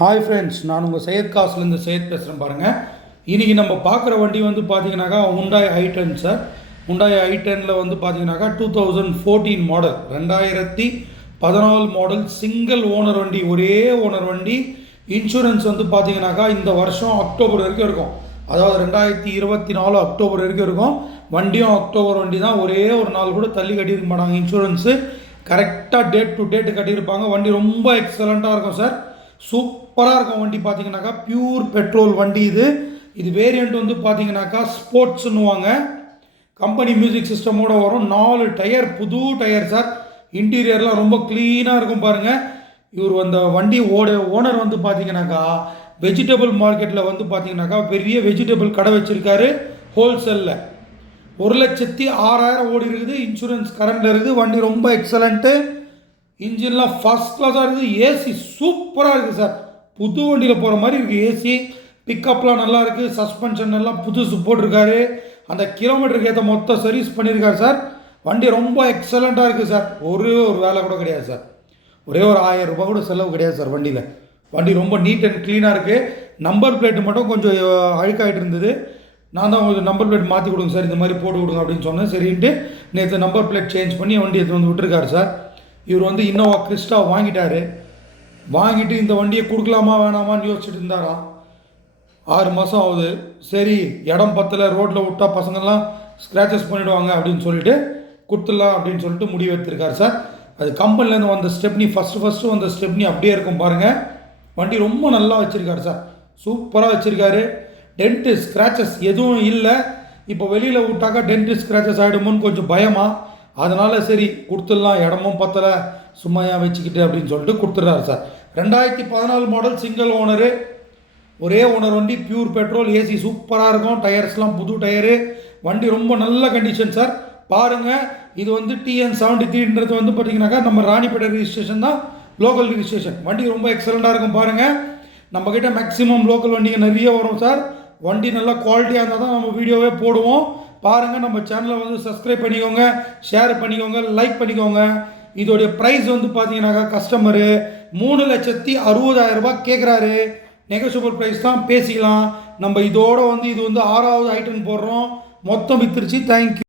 Hi friends, நான் உங்கள் சையத் காசுலேருந்து சையத் பேசுகிறேன் பாருங்கள். இன்றைக்கி நம்ம பார்க்குற வண்டி வந்து பார்த்தீங்கன்னாக்கா ஹுண்டாய் i10 சார். ஹுண்டாய் i10ல் வந்து பார்த்தீங்கன்னாக்கா 2014 மாடல், 2014 மாடல் சிங்கிள் ஓனர் வண்டி, ஒரே ஓனர் வண்டி. இன்சூரன்ஸ் வந்து பார்த்தீங்கன்னாக்கா இந்த வருஷம் அக்டோபர் வரைக்கும் இருக்கும். அதாவது 2024 அக்டோபர் வரைக்கும் இருக்கும். வண்டியும் அக்டோபர் வண்டி தான். ஒரே ஒரு நாள் கூட தள்ளி கட்டியிருக்க மாட்டாங்க. இன்சூரன்ஸு கரெக்டாக டேட் டு டேட்டு கட்டியிருப்பாங்க. வண்டி ரொம்ப எக்ஸலண்ட்டாக இருக்கும் சார். சூப்பராக இருக்கும் வண்டி. பார்த்தீங்கன்னாக்கா பியூர் பெட்ரோல் வண்டி இது. இது வேரியண்ட் வந்து பார்த்தீங்கன்னாக்கா ஸ்போர்ட்ஸ்னுவாங்க. கம்பெனி மியூசிக் சிஸ்டமோடு வரும். 4 டயர், புது டயர் சார். இன்டீரியர்லாம் ரொம்ப க்ளீனாக இருக்கும் பாருங்கள். இவர் அந்த வண்டி ஓனர் வந்து பார்த்தீங்கன்னாக்கா வெஜிடபிள் மார்க்கெட்டில் வந்து பார்த்தீங்கன்னாக்கா பெரிய வெஜிடபிள் கடை வச்சுருக்காரு ஹோல்சேலில். 1,06,000 ஓடி இருக்குது. இன்சூரன்ஸ் கரண்டில் இருக்குது. வண்டி ரொம்ப எக்ஸலண்ட்டு. இன்ஜின்லாம் ஃபஸ்ட் கிளாஸாக இருக்குது. ஏசி சூப்பராக இருக்குது சார். புது வண்டியில் போகிற மாதிரி இருக்குது. ஏசி பிக்கப்லாம் நல்லா இருக்குது. சஸ்பென்ஷன் எல்லாம் புதுசு போட்டிருக்காரு. அந்த கிலோமீட்டருக்கு ஏற்ற மொத்த சர்வீஸ் பண்ணியிருக்காரு சார். வண்டி ரொம்ப எக்ஸலண்ட்டாக இருக்குது சார். ஒரு வேலை கூட கிடையாது சார். ஒரே ஒரு 1000 ரூபாய் கூட செலவு கிடையாது சார் வண்டியில். வண்டி ரொம்ப நீட் அண்ட் க்ளீனாக இருக்குது. நம்பர் பிளேட்டு மட்டும் கொஞ்சம் அழுக்காகிட்டு இருந்தது. நான் தான் உங்களுக்கு நம்பர் பிளேட் மாற்றி கொடுங்க சார், இந்த மாதிரி போட்டு கொடுங்க அப்படின்னு சொன்னேன். சரின்ட்டு நேற்று நம்பர் பிளேட் சேஞ்ச் பண்ணி வண்டி எடுத்து வந்து விட்டுருக்காரு சார். இவர் வந்து இன்னோவா கிறிஸ்டா வாங்கிட்டார். வாங்கிட்டு இந்த வண்டியை கொடுக்கலாமா வேணாமான்னு யோசிச்சுட்டு இருந்தாராம். 6 மாதம் ஆகுது. சரி, இடம் பத்தலை, ரோட்டில் விட்டால் பசங்கள்லாம் ஸ்க்ராச்சஸ் பண்ணிவிடுவாங்க அப்படின்னு சொல்லிட்டு கொடுத்துடலாம் அப்படின்னு சொல்லிட்டு முடிவு எடுத்திருக்காரு சார். அது கம்பெனிலேருந்து வந்த ஸ்டெப்னி, ஃபஸ்ட்டு வந்த ஸ்டெப்னி அப்படியே இருக்கும் பாருங்கள். வண்டி ரொம்ப நல்லா வச்சுருக்காரு சார். சூப்பராக வச்சுருக்காரு. டென்ட்டு ஸ்க்ராச்சஸ் எதுவும் இல்லை. இப்போ வெளியில் விட்டாக்கா டென்ட்டு ஸ்க்ராச்சஸ் ஆகிடுமோன்னு கொஞ்சம் பயமாக, அதனால் சரி கொடுத்துடலாம், இடமும் பத்தலை, சும்மையாக வச்சுக்கிட்டு அப்படின்னு சொல்லிட்டு கொடுத்துட்றாரு சார். 2014 மாடல் சிங்கிள் ஓனரு, ஒரே ஓனர் வண்டி, பியூர் பெட்ரோல், ஏசி சூப்பராக இருக்கும். டயர்ஸ்லாம் புது டயரு. வண்டி ரொம்ப நல்ல கண்டிஷன் சார். பாருங்கள், இது வந்து TN73ன்றது வந்து பார்த்தீங்கன்னாக்கா நம்ம ராணிப்பேட்டை ரிஜிஸ்ட்ரேஷன் தான், லோக்கல் ரிஜிஸ்ட்ரேஷன். வண்டி ரொம்ப எக்ஸலண்ட்டாக இருக்கும் பாருங்கள். நம்மக்கிட்ட மேக்ஸிமம் லோக்கல் வண்டிங்க நிறைய வரும் சார். வண்டி நல்லா குவாலிட்டியாக இருந்தால் தான் நம்ம வீடியோவே போடுவோம். பாருங்கள், நம்ம சேனலை வந்து சப்ஸ்கிரைப் பண்ணிக்கோங்க, ஷேர் பண்ணிக்கோங்க, லைக் பண்ணிக்கோங்க. இதோடைய ப்ரைஸ் வந்து பார்த்தீங்கன்னாக்கா கஸ்டமரு 3,60,000 ரூபாய் கேட்குறாரு. நெகோஷியபிள் ப்ரைஸ் தான், பேசிக்கலாம். நம்ம இதோட வந்து இது வந்து 6வது ஐட்டம் போடுறோம். மொத்தம் வித்துருச்சு. தேங்க்யூ.